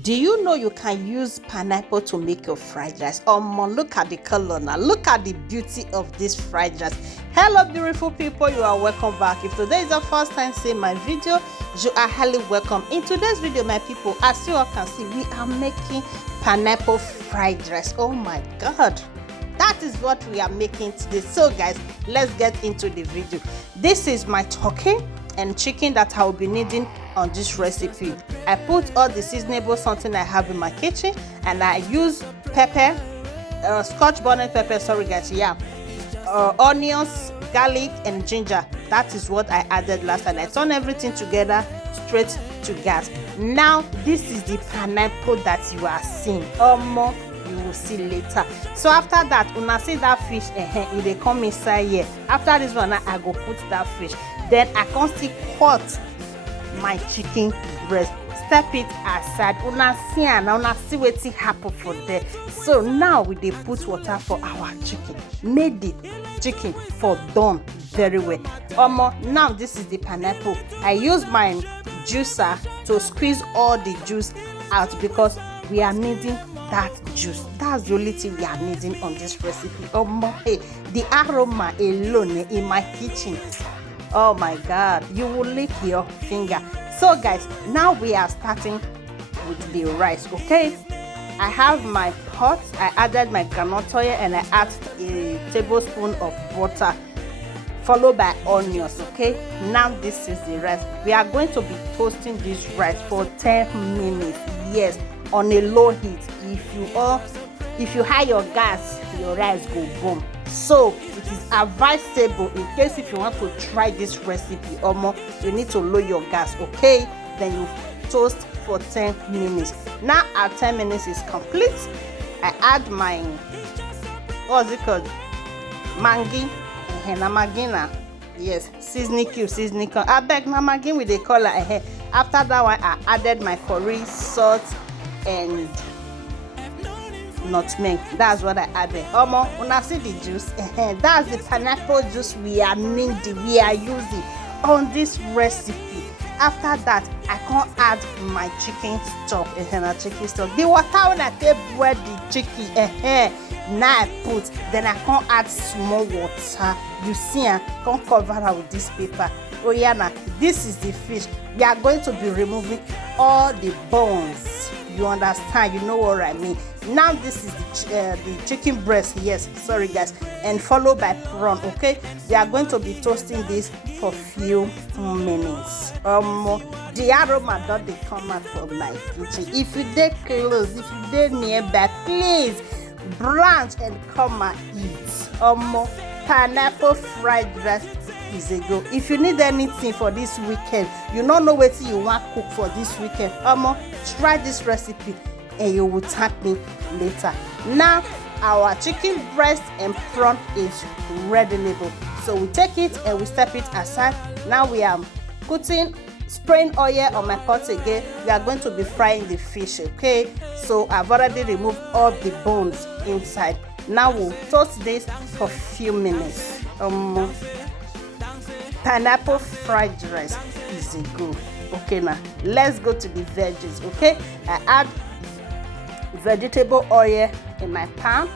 Do you know you can use pineapple to make your fried rice? Look at the color now. Look at the beauty of this fried rice. Hello beautiful people, you are welcome back. If today is your first time seeing my video, you are highly welcome. In today's video, my people, as you all can see, we are making pineapple fried rice. Oh my god, that is what we are making today. So guys, let's get into the video. This is my turkey and chicken that I will be needing on this recipe. I put all the seasonable something I have in my kitchen, and I use pepper, scotch bonnet pepper, sorry guys, yeah, onions, garlic and ginger. That is what I added last, and I turn everything together straight to gas. Now this is the pineapple that you are seeing. You will see later. So after that, when I see that fish, they come inside here. After this one, I go put that fish. Then I can still cut my chicken breast, step it aside. Una see wetin happen for there. So now we dey put water for our chicken. Made the chicken for done very well. Now this is the pineapple. I use my juicer to squeeze all the juice out because we are needing that juice. That's the only thing we are needing on this recipe. Hey, the aroma alone in my kitchen, oh my god, you will lick your finger. So guys, now we are starting with the rice. Okay, I have my pot. I added my groundnut oil and I added a tablespoon of butter, followed by onions. Okay, now this is the rice. We are going to be toasting this rice for 10 minutes. Yes, on a low heat. If you high your gas, your rice go boom. So it is advisable, in case if you want to try this recipe, you need to lower your gas. Okay, then you toast for 10 minutes. Now our 10 minutes is complete. I add my, what's it called, mangi, magina, yes, seasoning cube, I beg na magin with the color. After that one, I added my curry, salt and nutmeg. That's what I added. Una see the juice. That's the pineapple juice we are using on this recipe. After that, I can add my chicken stock. Chicken stock. The water when I take boil the chicken. Now I put. Then I can add small water. You see, I can cover her with this paper. Oh yeah, now this is the fish. We are going to be removing all the bones. You understand? You know what I mean. Now this is the chicken breast. Yes, sorry guys, and followed by prawn. Okay, we are going to be toasting this for few minutes. The aroma don't they come out from my kitchen. If you dey close, if you dey nearby, please branch and come and eat. Pineapple fried rice is a go. If you need anything for this weekend, you don't know what you want cook for this weekend, try this recipe and you will thank me later. Now our chicken breast and prawn is ready. So we take it and we step it aside. Now we are spraying oil on my pot again. We are going to be frying the fish. Okay, so I've already removed all the bones inside. Now we'll toast this for a few minutes. Pineapple fried rice is a go. Okay, now let's go to the veggies. Okay, I add vegetable oil in my pan,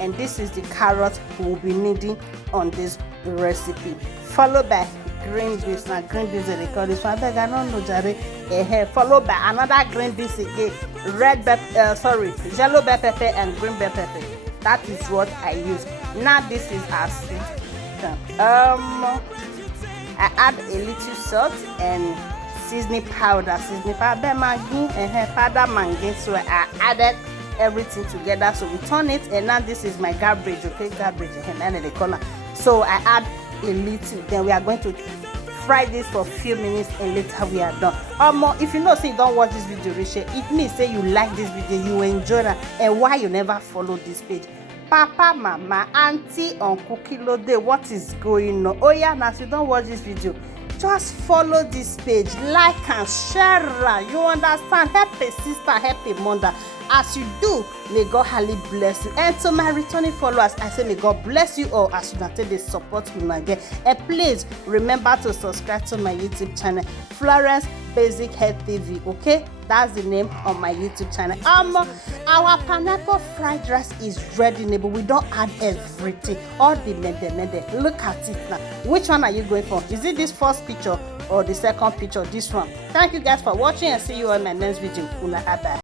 and this is the carrot we'll be needing on this recipe, followed by green beans. Now green beans they call this one. I don't know, Jare. Followed by another green beans again, yellow bell pepper and green bell pepper. That is what I use. Now this is our seed. I add a little salt and seasoning powder, powder mangi. So I added everything together. So we turn it, and now this is my garbage. Okay, garbage and the color. So I add a little. Then we are going to fry this for a few minutes, and later we are done. If you know, say you don't watch this video, Rachel, it means say you like this video, you enjoy it, and why you never follow this page. Papa, mama, auntie, uncle, kilo day, what is going on? Oh yeah, now if you don't watch this video, just follow this page, like and share. You understand? Help a sister, help a mother. As you do, may God highly bless you. And to my returning followers, I say may God bless you all as you take the support me again. And please remember to subscribe to my YouTube channel, Florence Basic Health TV. Okay, That's the name of my YouTube channel. Our pineapple fried rice is ready, neighbor. We don't add everything, all the mende. Look at it now. Which one are you going for? Is it this first picture or the second picture? This one. Thank you guys for watching, and see you on my next video. Una bye.